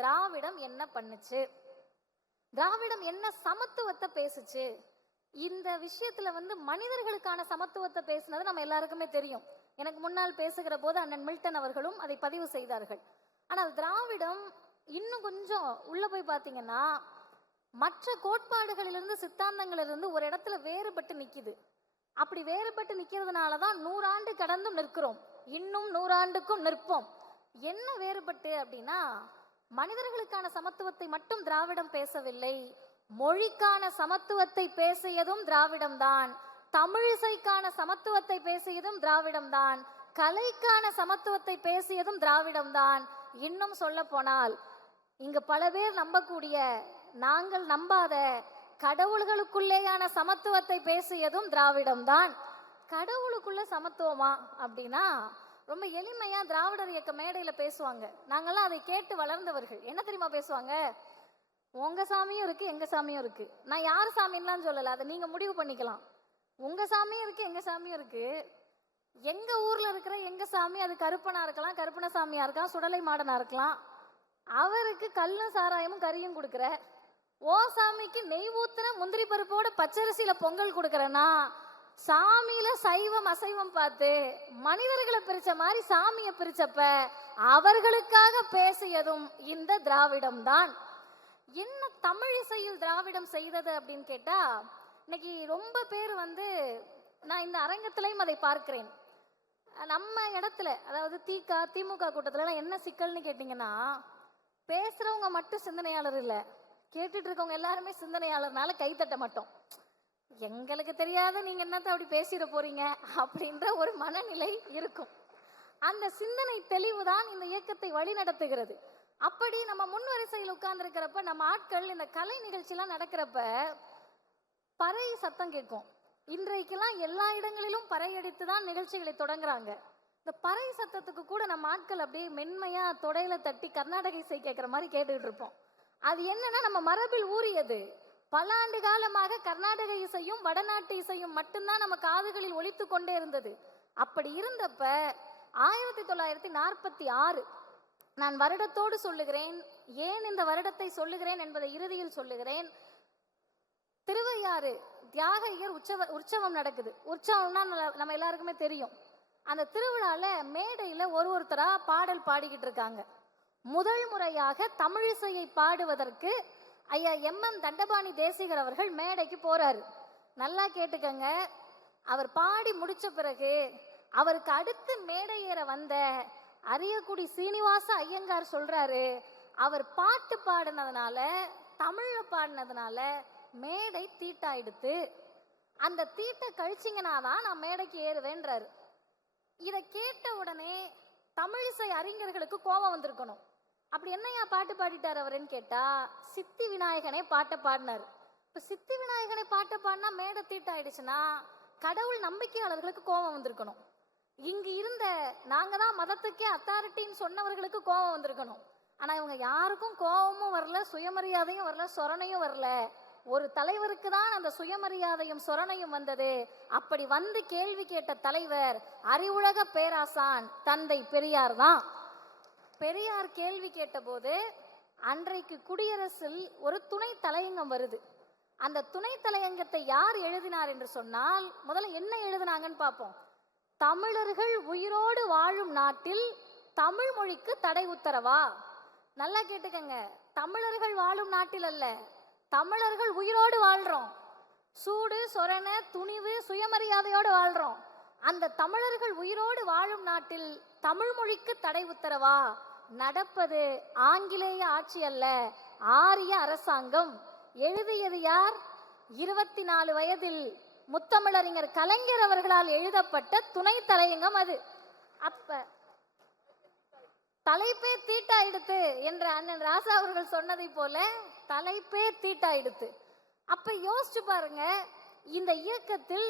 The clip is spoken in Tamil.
திராவிடம் என்ன பண்ணுச்சு, திராவிடம் என்ன சமத்துவத்தை பேசுச்சு. இந்த விஷயத்துல மனிதர்களுக்கான சமத்துவத்தை பேசினது நம்ம எல்லாருக்குமே தெரியும். எனக்கு முன்னால் பேசுகிற போது அண்ணன் மில்டன் அவர்களும் அதை பதிவு செய்தார்கள். ஆனால் திராவிடம் இன்னும் கொஞ்சம் உள்ள போய் பார்த்தீங்கன்னா மற்ற கோட்பாடுகளிலிருந்து சித்தாந்தங்களிலிருந்து ஒரு இடத்துல வேறுபட்டு நிக்குது. அப்படி வேறுபட்டு நிக்கிறதுனாலதான் 100 ஆண்டு கடந்தும் நிற்கிறோம், இன்னும் 100 ஆண்டுக்கும் நிற்போம். என்ன வேறுபட்டு அப்படின்னா, மனிதர்களுக்கான சமத்துவத்தை மட்டும் திராவிடம் பேசவில்லை, மொழிக்கான சமத்துவத்தை பேசியதும் திராவிடம் தான், தமிழிசைக்கான சமத்துவத்தை பேசியதும் திராவிடம் தான், கலைக்கான சமத்துவத்தை பேசியதும் திராவிடம் தான். இன்னும் சொல்ல போனால் இங்கு பல பேர் நம்பக்கூடிய, நாங்கள் நம்பாத கடவுள்களுக்குள்ளேயான சமத்துவத்தை பேசியதும் திராவிடம் தான். கடவுளுக்குள்ள சமத்துவமா அப்படின்னா ரொம்ப எளிமையா திராவிடர் இயக்க மேடையில பேசுவாங்க. நாங்கெல்லாம் அதை கேட்டு வளர்ந்தவர்கள். என்ன தெரியுமா பேசுவாங்க? உங்க சாமியும் இருக்கு, எங்க சாமியும் இருக்கு. நான் யார் சாமின்லாம் சொல்லல, அதை நீங்க முடிவு பண்ணிக்கலாம். உங்க சாமியும் இருக்கு, எங்க சாமியும் இருக்கு. எங்க ஊர்ல இருக்கிற எங்க சாமி அது கருப்பனா இருக்கலாம், கருப்பன சாமியா இருக்கலாம், சுடலை மாடனா இருக்கலாம். அவருக்கு கல்லும் சாராயமும் கறியும் கொடுக்குற, ஓ சாமிக்கு நெய் ஊத்துற முந்திரி பருப்போட பச்சரிசியில பொங்கல் கொடுக்கறனா, சாமியில சைவம் அசைவம் பார்த்து மனிதர்களை பிரிச்ச மாதிரி சாமியை பிரிச்சப்ப அவர்களுக்காக பேசியதும் இந்த திராவிடம் தான். என்ன தமிழிசையில் திராவிடம் செய்தது அப்படின்னு கேட்டா, இன்னைக்கு ரொம்ப பேர் நான் இந்த அரங்கத்திலையும் அதை பார்க்கிறேன். நம்ம இடத்துல, அதாவது திமுக கூட்டத்துல என்ன சிக்கல்னு கேட்டீங்கன்னா, பேசுறவங்க மட்டும் சிந்தனையாளர் இல்ல, கேட்டுட்டு இருக்கவங்க எல்லாருமே சிந்தனையாளர்னால கைத்தட்ட மாட்டோம். எங்களுக்கு தெரியாத நீங்க என்னத்த அப்படி பேசிட போறீங்க அப்படின்ற ஒரு மனநிலை இருக்கும். அந்த சிந்தனை தெளிவுதான் இந்த இயக்கத்தை வழி நடத்துகிறது. அப்படி நம்ம முன் வரிசையில் உட்கார்ந்து இருக்கிறப்ப, நம்ம ஆட்கள் இந்த கலை நிகழ்ச்சி எல்லாம் நடக்கிறப்ப பறை சத்தம் கேட்கும். இன்றைக்கெல்லாம் எல்லா இடங்களிலும் பறை அடித்துதான் நிகழ்ச்சிகளை தொடங்குறாங்க. இந்த பறை சத்தத்துக்கு கூட நம்ம ஆட்கள் அப்படியே மென்மையா தொடையில தட்டி கர்நாடக இசை கேட்கிற மாதிரி கேட்டுக்கிட்டு இருப்போம். அது என்னன்னா நம்ம மரபில் ஊறியது. பல ஆண்டு காலமாக கர்நாடக இசையும் வடநாட்டு இசையும் மட்டும்தான் நம்ம காதுகளில் ஒலித்து கொண்டே இருந்தது. அப்படி இருந்தப்ப 1946, நான் வருடத்தோடு சொல்லுகிறேன், ஏன் இந்த வருடத்தை சொல்லுகிறேன் என்பதை இறுதியில் சொல்லுகிறேன். திருவையாறு தியாகையர் உற்சவம் நடக்குது. உற்சவம்னா நம்ம எல்லாருக்குமே தெரியும். அந்த திருவிழால மேடையில ஒருத்தரா பாடல் பாடிக்கிட்டு இருக்காங்க. முதல் முறையாக தமிழிசையை பாடுவதற்கு ஐயா MM தண்டபாணி தேசிகர் அவர்கள் மேடைக்கு போறாரு. நல்லா கேட்டுக்கங்க. அவர் பாடி முடிச்ச பிறகு அவருக்கு அடுத்து மேடை ஏற வந்த அரியக்குடி சீனிவாச ஐயங்கார் சொல்றாரு, அவர் பாட்டு பாடினதுனால, தமிழ்ல பாடினதுனால மேடை தீட்டாயிடுத்து, அந்த தீட்டை கழிச்சிங்கனாதான் நான் மேடைக்கு ஏறுவேன்றாரு. இதை கேட்ட உடனே தமிழிசை அறிஞர்களுக்கு கோபம் வந்திருக்கணும். அப்படி என்னையா பாட்டு பாடிட்டார் அவருன்னு கேட்டா, சித்தி விநாயகனே பாட்டை பாடினார். இப்ப சித்தி விநாயகனை பாட்டை பாடினா மேடை தீட்டாயிடுச்சுன்னா கடவுள் நம்பிக்கையாளர்களுக்கு கோபம் வந்திருக்கணும். இங்கு இருந்த நாங்க தான் மதத்துக்கே அத்தாரிட்டின்னு சொன்னவர்களுக்கு கோபம் வந்திருக்கணும். ஆனா இவங்க யாருக்கும் கோபமும் வரல, சுயமரியாதையும் வரல, சொரணையும் வரல. ஒரு தலைவருக்கு தான் அந்த சுயமரியாதையும் சொரணையும் வந்தது. அப்படி கேள்வி கேட்ட தலைவர் அறிவுலக பேராசான் தந்தை பெரியார் தான். பெரியார் கேள்வி கேட்ட போது அன்றைக்கு குடியரசில் ஒரு துணை தலையங்கம் வருது. அந்த துணை தலையங்கத்தை யார் எழுதினார் என்று சொன்னால், முதல்ல என்ன எழுதினாங்கன்னு பார்ப்போம். தமிழர்கள் உயிரோடு வாழும் நாட்டில் தமிழ் மொழிக்கு தடை உத்தரவா? நல்லா கேட்டுக்கங்க. தமிழர்கள் வாழும் நாட்டில் அல்ல, தமிழர்கள் உயிரோடு வாழ்றோம். சூடு சொரண துணிவு சுயமரியாதையோடு வாழ்றோம். அந்த தமிழர்கள் உயிரோடு வாழும் நாட்டில் தமிழ் மொழிக்கு தடை உத்தரவா? நடப்பது ஆங்கிலேய ஆட்சி அல்ல, ஆரிய அரசாங்கம். எழுதியது யார்? 24 வயதில் முத்தமிழறிஞர் கலைஞர் அவர்களால் எழுதப்பட்ட துணை தலையங்கம் அது. அப்ப தலைப்பே தீட்டாயிடுத்து என்ற அண்ணன் ராசா அவர்கள் சொன்னதை போல தலைப்பே தீட்டாயிடுத்து. அப்ப யோசிச்சு பாருங்க, இந்த இயக்கத்தில்